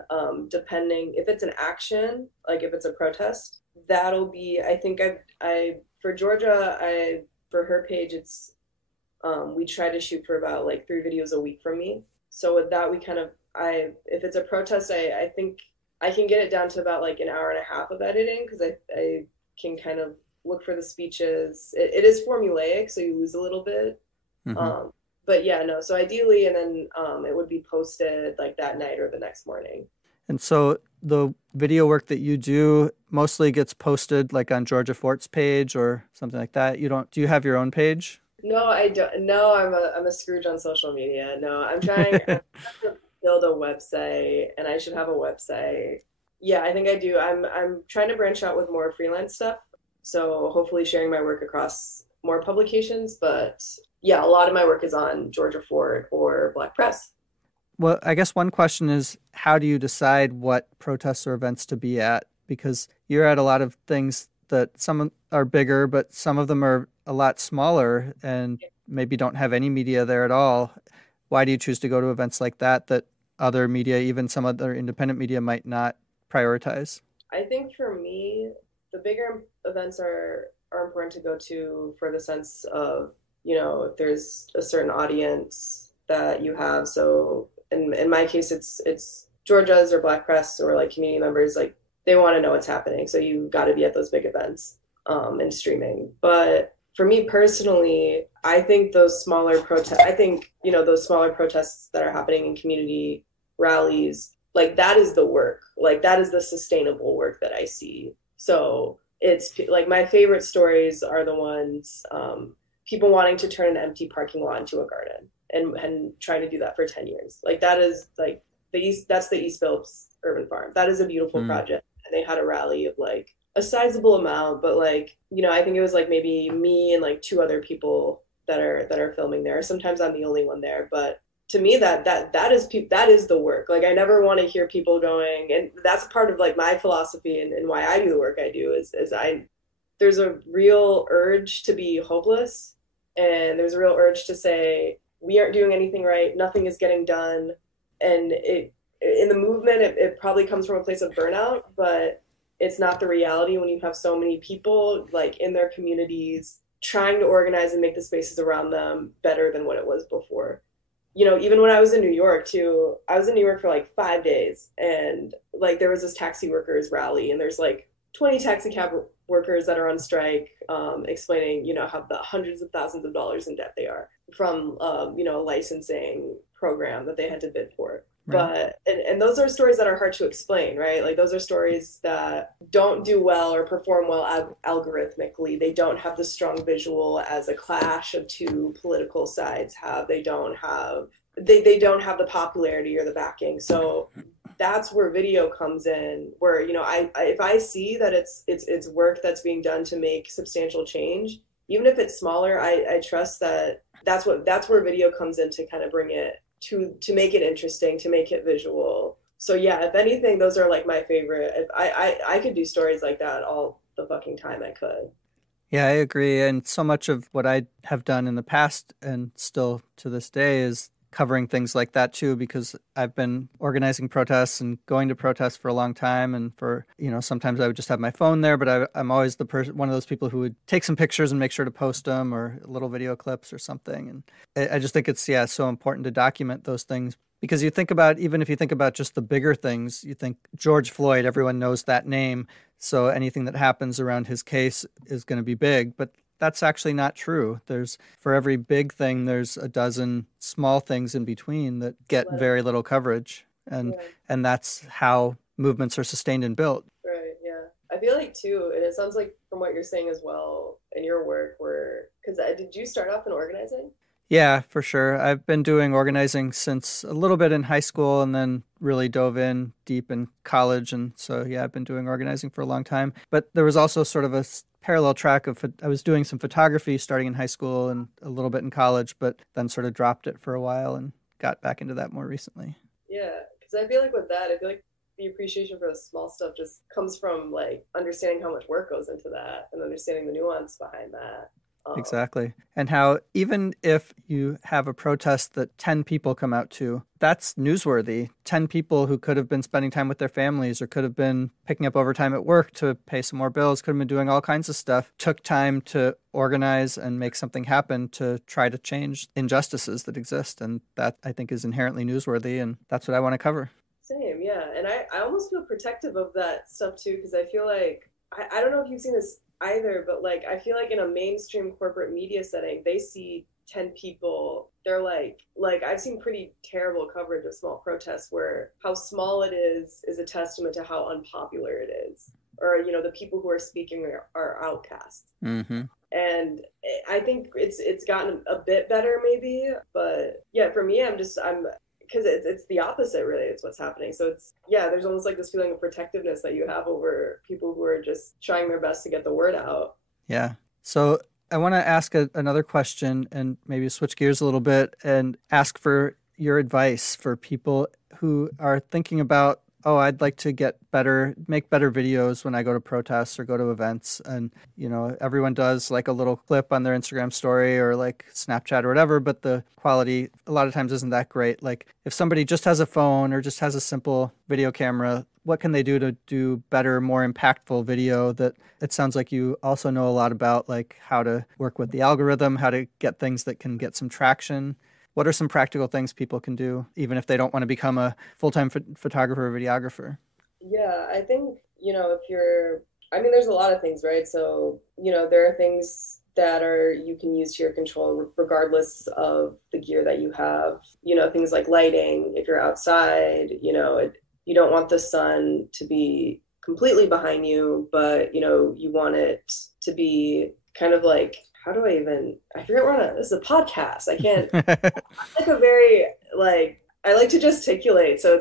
depending if it's an action, like if it's a protest, that'll be, I think I for Georgia, for her page, it's we try to shoot for about like 3 videos a week from me. So with that, we kind of, if it's a protest, I think I can get it down to about like an hour and a half of editing, because I can kind of look for the speeches. It is formulaic, so you lose a little bit. Mm-hmm. But so ideally, and then it would be posted like that night or the next morning. And so the video work that you do mostly gets posted like on Georgia Fort's page or something like that. Do you have your own page? No, I don't. No, I'm a Scrooge on social media. No, I'm trying to build a website, and I should have a website. Yeah, I think I do. I'm trying to branch out with more freelance stuff. So hopefully sharing my work across more publications. But a lot of my work is on Georgia Fort or Black Press. Well, I guess one question is, how do you decide what protests or events to be at? Because you're at a lot of things that some are bigger, but some of them are a lot smaller and maybe don't have any media there at all. Why do you choose to go to events like that other media, even some other independent media, might not prioritize? I think for me, the bigger events are important to go to for the sense of, if there's a certain audience that you have. So in my case, it's Georgia's or Black Press or like community members, like they want to know what's happening. So you got to be at those big events and streaming. But for me personally, I think those smaller protests, those smaller protests that are happening in community rallies, like that is the work, like that is the sustainable work that I see. So it's like my favorite stories are the ones, people wanting to turn an empty parking lot into a garden. and trying to do that for 10 years. Like that is like that's the East Phillips Urban Farm. That is a beautiful project. And they had a rally of like a sizable amount, but like, you know, I think it was like maybe me and like 2 other people that are filming there. Sometimes I'm the only one there, but to me that is the work. Like I never want to hear people going, and that's part of like my philosophy and why I do the work I do is there's a real urge to be hopeless, and there's a real urge to say we aren't doing anything right, nothing is getting done. And it in the movement it probably comes from a place of burnout, but it's not the reality when you have so many people like in their communities trying to organize and make the spaces around them better than what it was before. You know, even when I was in New York too, I was in New York for like 5 days, and like there was this taxi workers rally, and there's like 20 taxi cab workers that are on strike, explaining, you know, how the hundreds of thousands of dollars in debt they are from, you know, a licensing program that they had to bid for. Right. But, and those are stories that are hard to explain, right? Like those are stories that don't do well or perform well algorithmically. They don't have the strong visual as a clash of 2 political sides have. They don't have the popularity or the backing. So that's where video comes in, where, you know, if I see that it's work that's being done to make substantial change, even if it's smaller, I trust that that's where video comes in to kind of bring it to make it interesting, to make it visual. So yeah, if anything, those are like my favorite. If I could do stories like that all the fucking time I could. Yeah, I agree. And so much of what I have done in the past and still to this day is covering things like that too, because I've been organizing protests and going to protests for a long time. And for, you know, sometimes I would just have my phone there, but I'm always one of those people who would take some pictures and make sure to post them, or little video clips or something. And I just think it's, so important to document those things, because even if you think about just the bigger things, you think George Floyd, everyone knows that name. So anything that happens around his case is going to be big, but that's actually not true. For every big thing, there's a dozen small things in between that get very little coverage. And that's how movements are sustained and built. Right, yeah. I feel like too, and it sounds like from what you're saying as well in your work, because did you start off in organizing? Yeah, for sure. I've been doing organizing since a little bit in high school, and then really dove in deep in college. And so, yeah, I've been doing organizing for a long time. But there was also sort of a parallel track of, I was doing some photography starting in high school and a little bit in college, but then sort of dropped it for a while and got back into that more recently. Yeah, because I feel like with that, I feel like the appreciation for the small stuff just comes from like understanding how much work goes into that and understanding the nuance behind that. Exactly. And how even if you have a protest that 10 people come out to, that's newsworthy. 10 people who could have been spending time with their families, or could have been picking up overtime at work to pay some more bills, could have been doing all kinds of stuff, took time to organize and make something happen to try to change injustices that exist. And that, I think, is inherently newsworthy. And that's what I want to cover. Same, yeah. And I almost feel protective of that stuff too, because I feel like, I don't know if you've seen this either, but like I feel like in a mainstream corporate media setting, they see 10 people, they're like I've seen pretty terrible coverage of small protests where how small it is a testament to how unpopular it is, or, you know, the people who are speaking are outcasts. Mm-hmm. And I think it's gotten a bit better maybe, but yeah, for me, I'm because it's the opposite, really. It's what's happening. So there's almost like this feeling of protectiveness that you have over people who are just trying their best to get the word out. Yeah. So I want to ask another question, and maybe switch gears a little bit and ask for your advice for people who are thinking about, I'd like to make better videos when I go to protests or go to events. And, you know, everyone does like a little clip on their Instagram story or like Snapchat or whatever, but the quality a lot of times isn't that great. Like if somebody just has a phone or just has a simple video camera, what can they do to do better, more impactful video that it sounds like you also know a lot about, like how to work with the algorithm, how to get things that can get some traction? What are some practical things people can do, even if they don't want to become a full-time photographer or videographer? Yeah, I think, you know, there's a lot of things, right? So, you know, there are things that you can use to your control regardless of the gear that you have. You know, things like lighting, if you're outside, you know, you don't want the sun to be completely behind you, but, you know, you want it to be kind of like, how do I forget we're on this is a podcast. I can't, I'm like a very, like, I like to gesticulate. So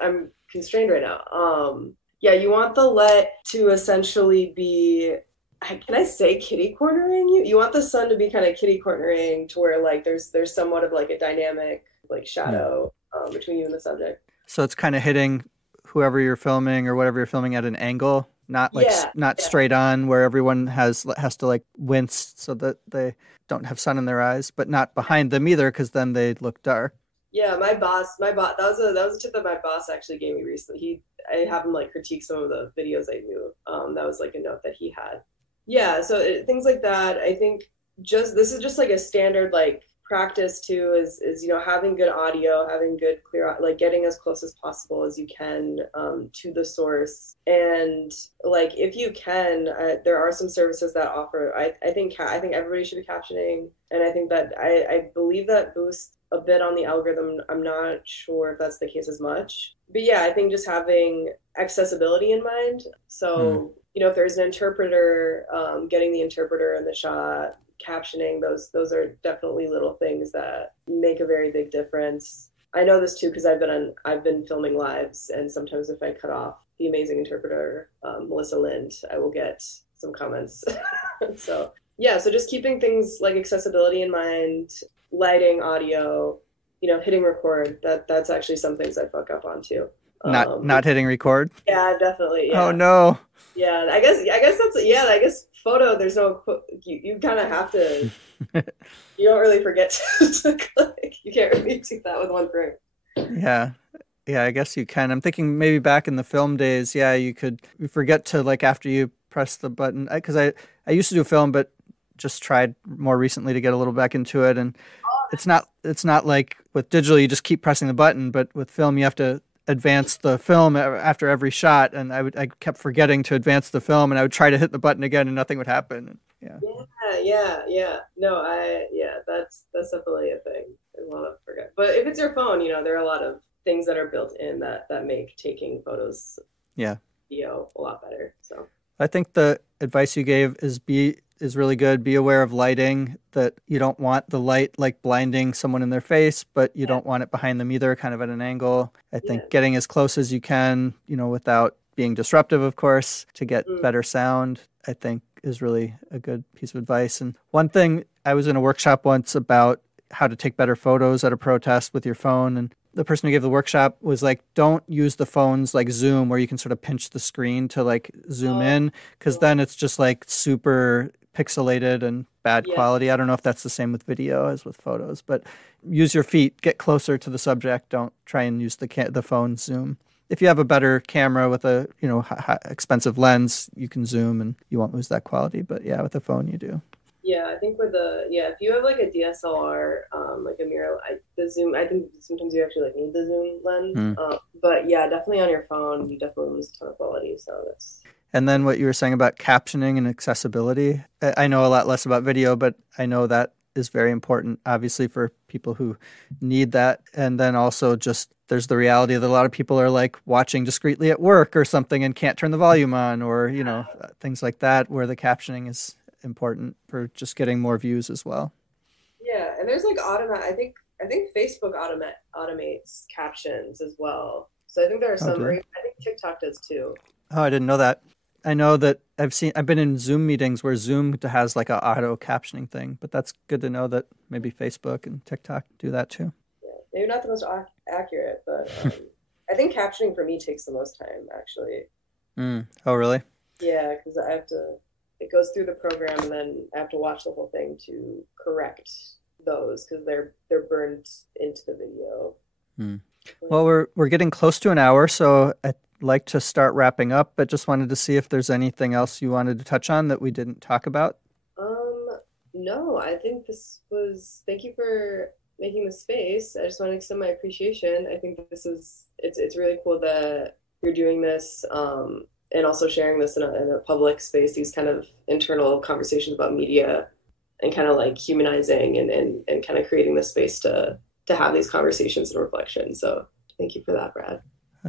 I'm constrained right now. Yeah, you want the let to essentially be, can I say kitty cornering you? You want the sun to be kind of kitty cornering to where like there's somewhat of like a dynamic like shadow between you and the subject. So it's kind of hitting whoever you're filming or whatever you're filming at an angle, not like not straight on where everyone has to like wince so that they don't have sun in their eyes, but not behind them either because then they look dark. Yeah, my boss, that was a tip that my boss actually gave me recently. I have him like critique some of the videos I do. That was like a note that he had. Yeah, so things like that. I think this is just like a standard like practice too is having good audio, having good clear, like getting as close as possible as you can to the source. And like if you can, there are some services that offer. I think everybody should be captioning, and I think that I believe that boosts a bit on the algorithm. I'm not sure if that's the case as much, but yeah, I think just having accessibility in mind. So if there's an interpreter, getting the interpreter in the shot, captioning, those are definitely little things that make a very big difference. I know this too because I've been filming lives, and sometimes if I cut off the amazing interpreter, Melissa Lind, I will get some comments. So just keeping things like accessibility in mind, lighting, audio, hitting record. That's actually some things I fuck up on too. Not hitting record. Yeah, definitely. Yeah. Oh no. Yeah, I guess that's I guess photo. There's no you kind of have to. You don't really forget to click. You can't really do that with one frame. Yeah, I guess you can. I'm thinking maybe back in the film days. Yeah, you forget to like after you press the button because I used to do film, but just tried more recently to get a little back into it, and it's not like with digital you just keep pressing the button, but with film you have to advance the film after every shot, and I kept forgetting to advance the film, and I would try to hit the button again and nothing would happen. Yeah. No, that's definitely a thing. I want to forget. But if it's your phone, there are a lot of things that are built in that make taking photos video a lot better. So I think the advice you gave is really good. Be aware of lighting, that you don't want the light like blinding someone in their face, but you don't want it behind them either, kind of at an angle. I think getting as close as you can, without being disruptive, of course, to get better sound, I think is really a good piece of advice. And one thing, I was in a workshop once about how to take better photos at a protest with your phone, and the person who gave the workshop was like, don't use the phones like Zoom where you can sort of pinch the screen to like zoom in, because then it's just like super pixelated and bad quality. I don't know if that's the same with video as with photos, but use your feet, get closer to the subject. Don't try and use the phone zoom. If you have a better camera with a expensive lens, you can zoom and you won't lose that quality. But yeah, with the phone you do. Yeah, I think if you have like a DSLR, like a mirror, the zoom, I think sometimes you actually like need the zoom lens. But yeah, definitely on your phone, you definitely lose a ton of quality. So that's. And then what you were saying about captioning and accessibility, I know a lot less about video, but I know that is very important, obviously, for people who need that. And then also just there's the reality that a lot of people are like watching discreetly at work or something and can't turn the volume on, or, things like that, where the captioning is important for just getting more views as well. Yeah, and there's like I think Facebook automates captions as well. So I think there are some. I think TikTok does too. Oh, I didn't know that. I know that I've been in Zoom meetings where Zoom has like a auto captioning thing, but that's good to know that maybe Facebook and TikTok do that too. Yeah, maybe not the most accurate, but I think captioning for me takes the most time actually. Oh, really? Yeah, because it goes through the program and then I have to watch the whole thing to correct those because they're burned into the video. Well, we're getting close to an hour, so I'd like to start wrapping up, but just wanted to see if there's anything else you wanted to touch on that we didn't talk about. No, I think thank you for making the space. I just want to extend my appreciation. I think it's really cool that you're doing this, and also sharing this in a public space, these kind of internal conversations about media and kind of like humanizing and kind of creating the space to have these conversations and reflection. So thank you for that, Brad.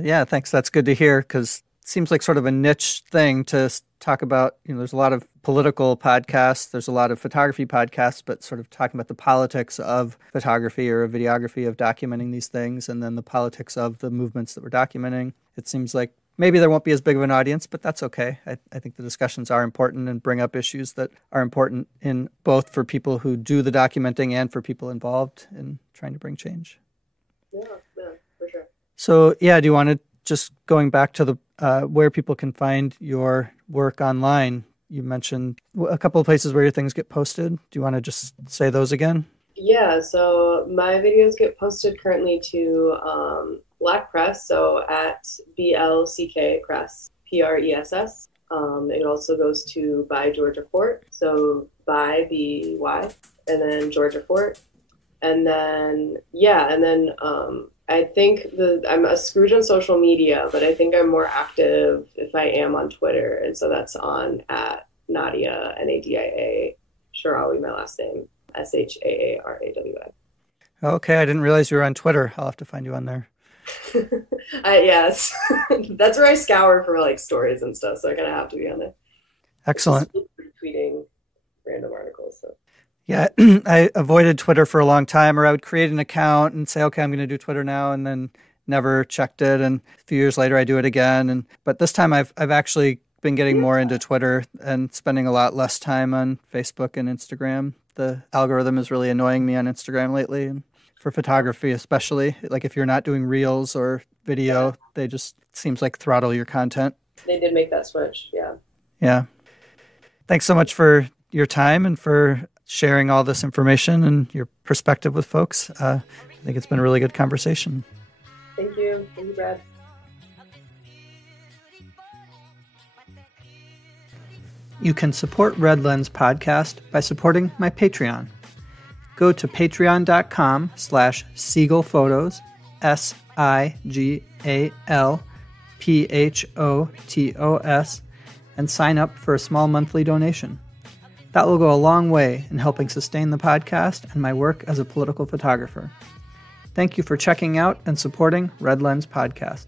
Yeah, thanks. That's good to hear, because seems like sort of a niche thing to talk about. There's a lot of political podcasts, there's a lot of photography podcasts, but sort of talking about the politics of photography or videography, of documenting these things, and then the politics of the movements that we're documenting. It seems like maybe there won't be as big of an audience, but that's okay. I think the discussions are important and bring up issues that are important in both for people who do the documenting and for people involved in trying to bring change. Yeah, for sure. So, do you want to just going back to the where people can find your work online? You mentioned a couple of places where your things get posted. Do you want to just say those again? Yeah, so my videos get posted currently to Black Press, so at BLCK Press, PRESS. It also goes to By Georgia Fort, so by BY, and then Georgia Fort. And then, I think I'm a Scrooge on social media, but I think I'm more active if I am on Twitter. And so that's on at Nadia, Nadia Shaarawi, my last name, SHAARAWI. Okay, I didn't realize you were on Twitter. I'll have to find you on there. Yes, that's where I scour for like stories and stuff. So I kind of have to be on there. Excellent. Tweeting random articles. So. Yeah, I avoided Twitter for a long time, or I would create an account and say, okay, I'm going to do Twitter now, and then never checked it. And a few years later, I do it again. But this time I've actually been getting more into Twitter and spending a lot less time on Facebook and Instagram. The algorithm is really annoying me on Instagram lately, and for photography especially. Like if you're not doing reels or video, they just, it seems like, throttle your content. They did make that switch, yeah. Yeah. Thanks so much for your time and for sharing all this information and your perspective with folks. I think it's been a really good conversation. Thank you. Thank you, Brad. You can support Red Lens Podcast by supporting my Patreon. Go to patreon.com/SiegelPhotos, SIGALPHOTOS, and sign up for a small monthly donation. That will go a long way in helping sustain the podcast and my work as a political photographer. Thank you for checking out and supporting Red Lens Podcast.